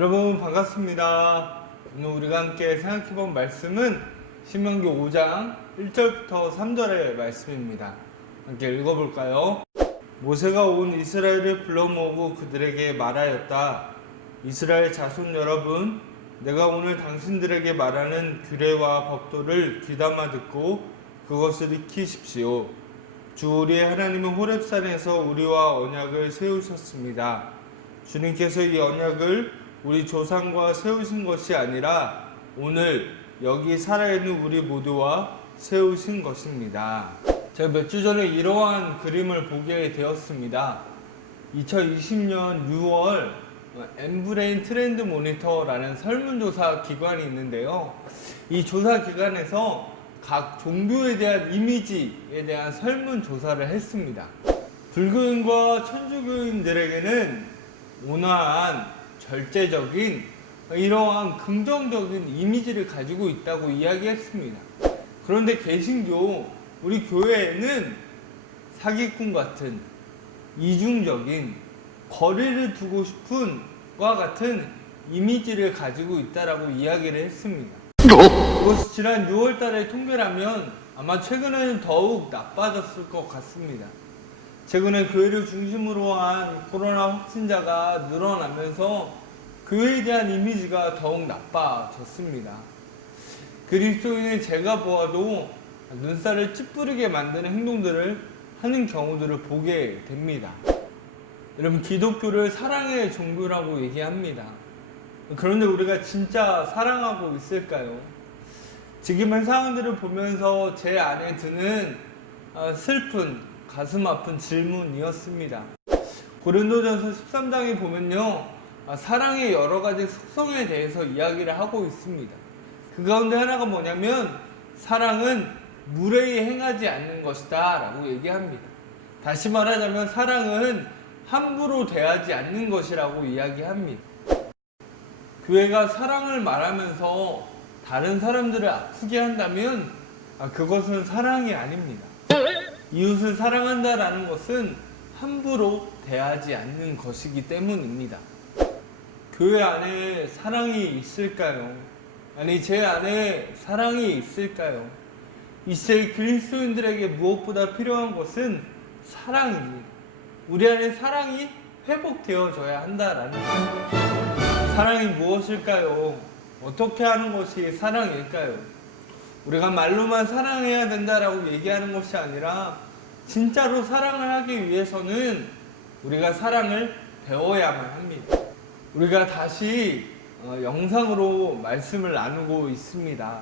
여러분 반갑습니다. 오늘 우리가 함께 생각해 본 말씀은 신명기 5장 1절부터 3절의 말씀입니다. 함께 읽어볼까요? 모세가 온 이스라엘을 불러 모으고 그들에게 말하였다. 이스라엘 자손 여러분, 내가 오늘 당신들에게 말하는 규례와 법도를 귀담아 듣고 그것을 익히십시오. 주 우리의 하나님은 호렙산에서 우리와 언약을 세우셨습니다. 주님께서 이 언약을 우리 조상과 세우신 것이 아니라 오늘 여기 살아있는 우리 모두와 세우신 것입니다. 제가 몇 주 전에 이러한 그림을 보게 되었습니다. 2020년 6월 엠브레인 트렌드 모니터라는 설문조사 기관이 있는데요. 이 조사 기관에서 각 종교에 대한 이미지에 대한 설문조사를 했습니다. 불교인과 천주교인들에게는 온화한 절제적인 이러한 긍정적인 이미지를 가지고 있다고 이야기했습니다. 그런데 개신교 우리 교회에는 사기꾼 같은 이중적인 거리를 두고 싶은 과 같은 이미지를 가지고 있다라고 이야기를 했습니다. 이것이 지난 6월 달에 통계라면 아마 최근에는 더욱 나빠졌을 것 같습니다. 최근에 교회를 중심으로 한 코로나 확진자가 늘어나면서 교회에 대한 이미지가 더욱 나빠졌습니다. 그리스도인의 제가 보아도 눈살을 찌푸리게 만드는 행동들을 하는 경우들을 보게 됩니다. 여러분, 기독교를 사랑의 종교라고 얘기합니다. 그런데 우리가 진짜 사랑하고 있을까요? 지금 의 상황들을 보면서 제 안에 드는 어, 슬픈 가슴 아픈 질문이었습니다. 고린도전서 13장에 보면요. 아, 사랑의 여러 가지 속성에 대해서 이야기를 하고 있습니다. 그 가운데 하나가 뭐냐면 사랑은 무례히 행하지 않는 것이다 라고 얘기합니다. 다시 말하자면 사랑은 함부로 대하지 않는 것이라고 이야기합니다. 교회가 사랑을 말하면서 다른 사람들을 아프게 한다면 아, 그것은 사랑이 아닙니다. 이웃을 사랑한다라는 것은 함부로 대하지 않는 것이기 때문입니다. 교회 안에 사랑이 있을까요? 아니, 제 안에 사랑이 있을까요? 이 시대 그리스도인들에게 무엇보다 필요한 것은 사랑입니다. 우리 안에 사랑이 회복되어져야 한다라는. 사랑이 무엇일까요? 어떻게 하는 것이 사랑일까요? 우리가 말로만 사랑해야 된다라고 얘기하는 것이 아니라 진짜로 사랑을 하기 위해서는 우리가 사랑을 배워야만 합니다. 우리가 다시 어, 영상으로 말씀을 나누고 있습니다.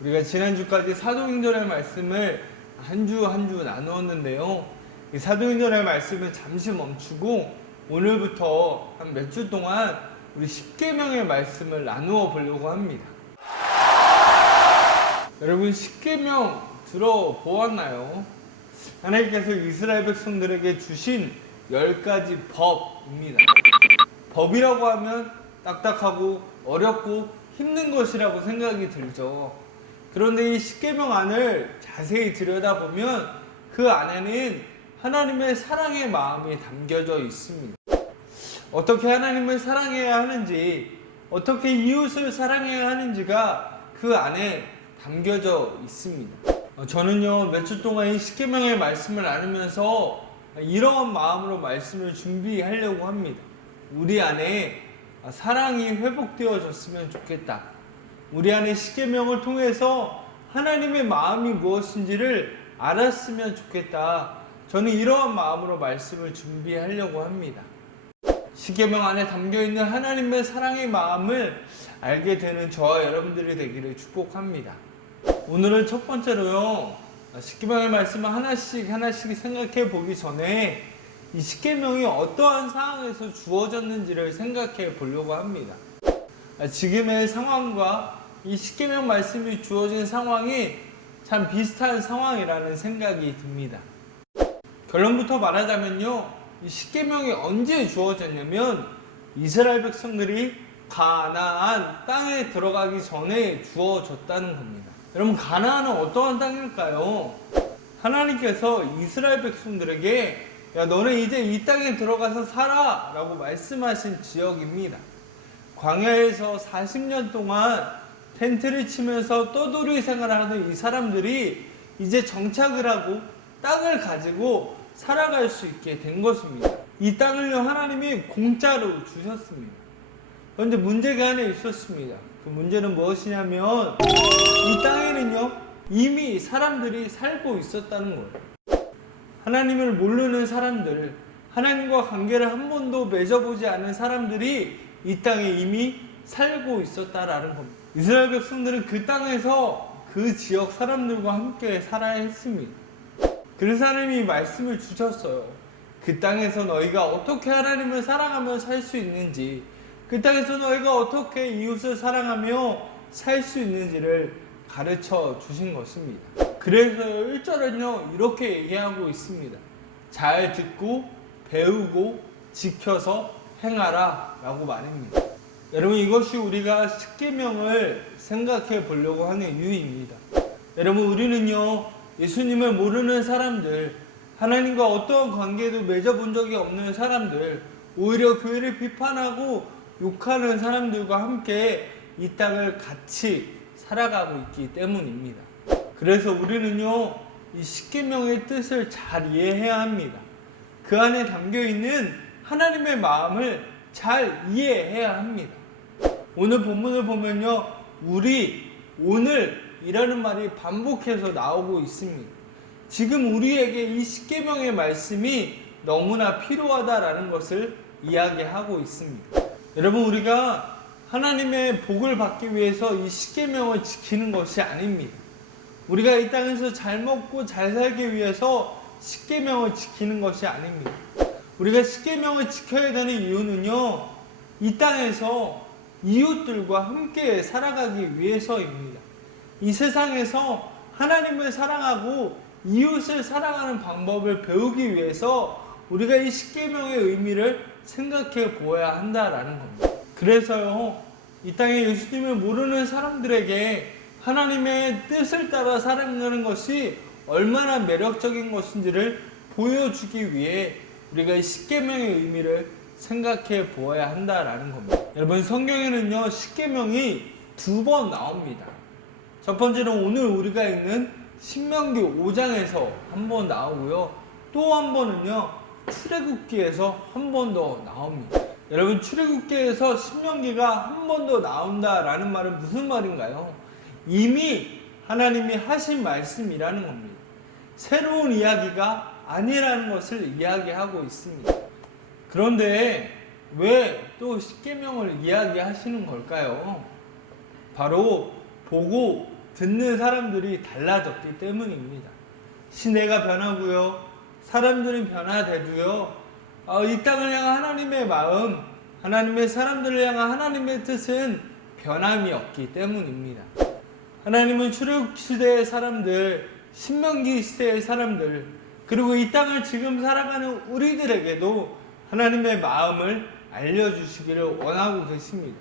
우리가 지난주까지 사도행전의 말씀을 한 주 한 주 나누었는데요. 이 사도행전의 말씀을 잠시 멈추고 오늘부터 한 몇 주 동안 우리 10계명의 말씀을 나누어 보려고 합니다. 여러분 10계명 들어보았나요? 하나님께서 이스라엘 백성들에게 주신 10가지 법입니다. 법이라고 하면 딱딱하고 어렵고 힘든 것이라고 생각이 들죠. 그런데 이 10계명 안을 자세히 들여다보면 그 안에는 하나님의 사랑의 마음이 담겨져 있습니다. 어떻게 하나님을 사랑해야 하는지, 어떻게 이웃을 사랑해야 하는지가 그 안에 담겨져 있습니다. 어, 저는요, 몇 주 동안 이 10계명의 말씀을 나누면서 이러한 마음으로 말씀을 준비하려고 합니다. 우리 안에 사랑이 회복되어졌으면 좋겠다. 우리 안에 10계명을 통해서 하나님의 마음이 무엇인지를 알았으면 좋겠다. 저는 이러한 마음으로 말씀을 준비하려고 합니다. 시계명 안에 담겨 있는 하나님의 사랑의 마음을 알게 되는 저와 여러분들이 되기를 축복합니다. 오늘은 첫 번째로요. 십계명의 말씀을 하나씩 하나씩 생각해 보기 전에 이 십계명이 어떠한 상황에서 주어졌는지를 생각해 보려고 합니다. 지금의 상황과 이 십계명 말씀이 주어진 상황이 참 비슷한 상황이라는 생각이 듭니다. 결론부터 말하자면요. 이 십계명이 언제 주어졌냐면 이스라엘 백성들이 가나안 땅에 들어가기 전에 주어졌다는 겁니다. 여러분 가나안은 어떠한 땅일까요? 하나님께서 이스라엘 백성들에게 야 너네 이제 이 땅에 들어가서 살아 라고 말씀하신 지역입니다. 광야에서 40년 동안 텐트를 치면서 떠돌이 생활을 하는 이 사람들이 이제 정착을 하고 땅을 가지고 살아갈 수 있게 된 것입니다. 이 땅을요 하나님이 공짜로 주셨습니다. 그런데 문제가 하나 있었습니다. 그 문제는 무엇이냐면 이 땅에는요 이미 사람들이 살고 있었다는 거예요. 하나님을 모르는 사람들, 하나님과 관계를 한 번도 맺어보지 않은 사람들이 이 땅에 이미 살고 있었다라는 겁니다. 이스라엘 백성들은 그 땅에서 그 지역 사람들과 함께 살아야 했습니다. 그래서 하나님이 말씀을 주셨어요. 그 땅에서 너희가 어떻게 하나님을 사랑하며 살 수 있는지, 그 땅에서 너희가 어떻게 이웃을 사랑하며 살 수 있는지를 가르쳐 주신 것입니다. 그래서 1절은요, 이렇게 얘기하고 있습니다. 잘 듣고, 배우고, 지켜서 행하라 라고 말입니다. 여러분, 이것이 우리가 십계명을 생각해 보려고 하는 이유입니다. 여러분, 우리는요, 예수님을 모르는 사람들, 하나님과 어떠한 관계도 맺어본 적이 없는 사람들, 오히려 교회를 비판하고 욕하는 사람들과 함께 이 땅을 같이 살아가고 있기 때문입니다. 그래서 우리는요, 이 십계명의 뜻을 잘 이해해야 합니다. 그 안에 담겨 있는 하나님의 마음을 잘 이해해야 합니다. 오늘 본문을 보면요, 우리, 오늘 이라는 말이 반복해서 나오고 있습니다. 지금 우리에게 이 십계명의 말씀이 너무나 필요하다라는 것을 이야기하고 있습니다. 여러분 우리가 하나님의 복을 받기 위해서 이 십계명을 지키는 것이 아닙니다. 우리가 이 땅에서 잘 먹고 잘 살기 위해서 십계명을 지키는 것이 아닙니다. 우리가 십계명을 지켜야 되는 이유는요. 이 땅에서 이웃들과 함께 살아가기 위해서입니다. 이 세상에서 하나님을 사랑하고 이웃을 사랑하는 방법을 배우기 위해서 우리가 이 십계명의 의미를 생각해 보아야 한다라는 겁니다. 그래서요, 이 땅에 예수님을 모르는 사람들에게 하나님의 뜻을 따라 살아가는 것이 얼마나 매력적인 것인지를 보여주기 위해 우리가 이 십계명의 의미를 생각해 보아야 한다라는 겁니다. 여러분 성경에는요 십계명이 두 번 나옵니다. 첫 번째는 오늘 우리가 읽는 신명기 5장에서 한 번 나오고요. 또 한 번은요 출애굽기에서 한 번 더 나옵니다. 여러분 출애굽기에서 신명기가 한 번 더 나온다라는 말은 무슨 말인가요? 이미 하나님이 하신 말씀이라는 겁니다. 새로운 이야기가 아니라는 것을 이야기하고 있습니다. 그런데 왜 또 십계명을 이야기하시는 걸까요? 바로 보고 듣는 사람들이 달라졌기 때문입니다. 시대가 변하고요. 사람들이 변화돼도요. 어, 이 땅을 향한 하나님의 마음, 하나님의 사람들을 향한 하나님의 뜻은 변함이 없기 때문입니다. 하나님은 출애굽 시대의 사람들, 신명기 시대의 사람들, 그리고 이 땅을 지금 살아가는 우리들에게도 하나님의 마음을 알려주시기를 원하고 계십니다.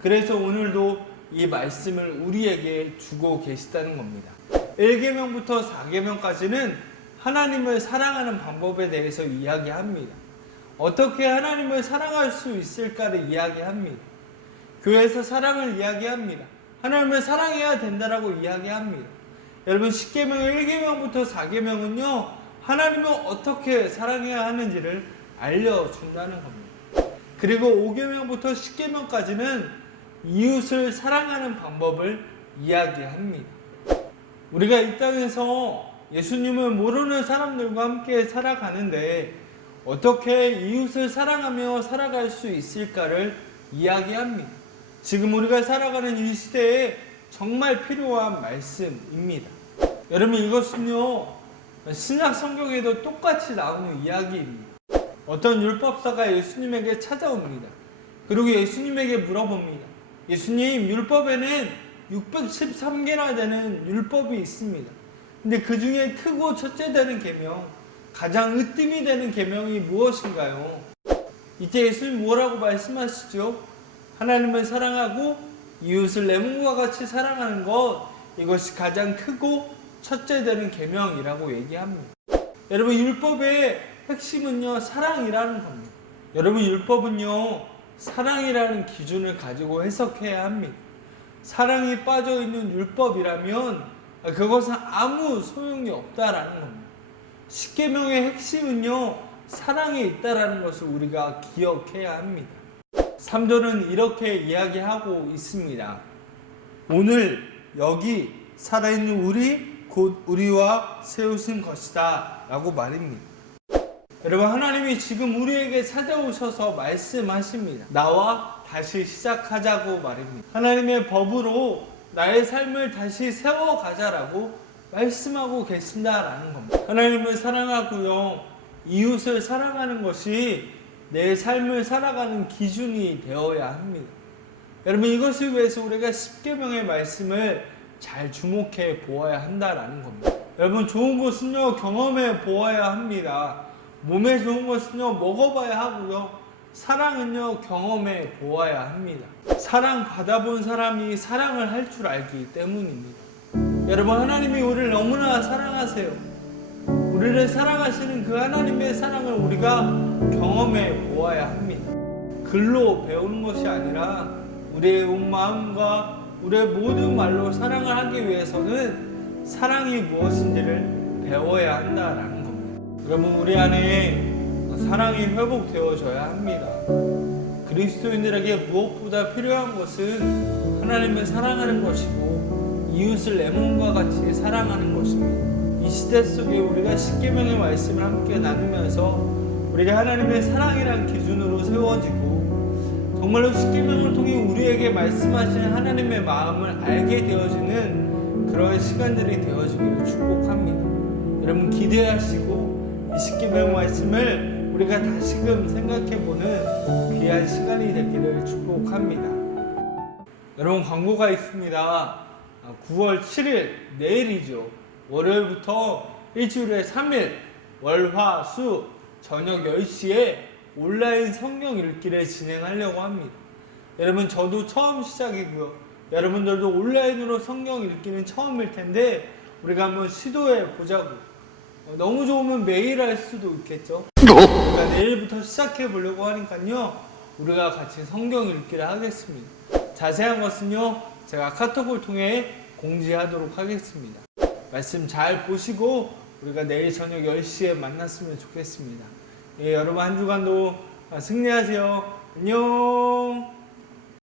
그래서 오늘도 이 말씀을 우리에게 주고 계시다는 겁니다. 1계명부터 4계명까지는 하나님을 사랑하는 방법에 대해서 이야기합니다. 어떻게 하나님을 사랑할 수 있을까를 이야기합니다. 교회에서 사랑을 이야기합니다. 하나님을 사랑해야 된다라고 이야기합니다. 여러분 10계명의 1계명부터 4계명은요. 하나님을 어떻게 사랑해야 하는지를 알려준다는 겁니다. 그리고 5계명부터 10계명까지는 이웃을 사랑하는 방법을 이야기합니다. 우리가 이 땅에서 예수님을 모르는 사람들과 함께 살아가는데 어떻게 이웃을 사랑하며 살아갈 수 있을까를 이야기합니다. 지금 우리가 살아가는 이 시대에 정말 필요한 말씀입니다. 여러분 이것은요 신약 성경에도 똑같이 나오는 이야기입니다. 어떤 율법사가 예수님에게 찾아옵니다. 그리고 예수님에게 물어봅니다. 예수님 율법에는 613개나 되는 율법이 있습니다. 근데 그 중에 크고 첫째 되는 계명, 가장 으뜸이 되는 계명이 무엇인가요? 이제 예수님 뭐라고 말씀하시죠? 하나님을 사랑하고 이웃을 내 몸과 같이 사랑하는 것 이것이 가장 크고 첫째 되는 계명이라고 얘기합니다. 여러분 율법의 핵심은요 사랑이라는 겁니다. 여러분 율법은요 사랑이라는 기준을 가지고 해석해야 합니다. 사랑이 빠져 있는 율법이라면 그것은 아무 소용이 없다라는 겁니다. 십계명의 핵심은요 사랑에 있다라는 것을 우리가 기억해야 합니다. 3절은 이렇게 이야기하고 있습니다. 오늘 여기 살아있는 우리 곧 우리와 세우신 것이다 라고 말입니다. 여러분 하나님이 지금 우리에게 찾아오셔서 말씀하십니다. 나와 다시 시작하자고 말입니다. 하나님의 법으로 나의 삶을 다시 세워가자라고 말씀하고 계신다라는 겁니다. 하나님을 사랑하고요. 이웃을 사랑하는 것이 내 삶을 살아가는 기준이 되어야 합니다. 여러분 이것을 위해서 우리가 십계명의 말씀을 잘 주목해 보아야 한다라는 겁니다. 여러분 좋은 것은요 경험해 보아야 합니다. 몸에 좋은 것은요 먹어봐야 하고요. 사랑은요 경험해 보아야 합니다. 사랑 받아본 사람이 사랑을 할 줄 알기 때문입니다. 여러분 하나님이 우리를 너무나 사랑하세요. 우리를 사랑하시는 그 하나님의 사랑을 우리가 경험해 보아야 합니다. 글로 배우는 것이 아니라 우리의 온 마음과 우리의 모든 말로 사랑을 하기 위해서는 사랑이 무엇인지를 배워야 한다라는 겁니다. 여러분 우리 안에 사랑이 회복되어져야 합니다. 그리스도인들에게 무엇보다 필요한 것은 하나님을 사랑하는 것이고 이웃을 내 몸과 같이 사랑하는 것입니다. 이 시대 속에 우리가 십계명의 말씀을 함께 나누면서 우리가 하나님의 사랑이란 기준으로 세워지고 정말로 십계명을 통해 우리에게 말씀하시는 하나님의 마음을 알게 되어지는 그러한 시간들이 되어지기를 축복합니다. 여러분 기대하시고 이 십계명 말씀을 우리가 다시금 생각해보는 귀한 시간이 되기를 축복합니다. 여러분 광고가 있습니다. 9월 7일 내일이죠. 월요일부터 일주일에 3일 월화수 저녁 10시에 온라인 성경 읽기를 진행하려고 합니다. 여러분 저도 처음 시작이고요. 여러분들도 온라인으로 성경 읽기는 처음일 텐데 우리가 한번 시도해 보자고. 어, 너무 좋으면 매일 할 수도 있겠죠. 그러니까 내일부터 시작해 보려고 하니까요. 우리가 같이 성경 읽기를 하겠습니다. 자세한 것은요. 제가 카톡을 통해 공지하도록 하겠습니다. 말씀 잘 보시고 우리가 내일 저녁 10시에 만났으면 좋겠습니다. 예, 여러분 한 주간도 승리하세요. 안녕.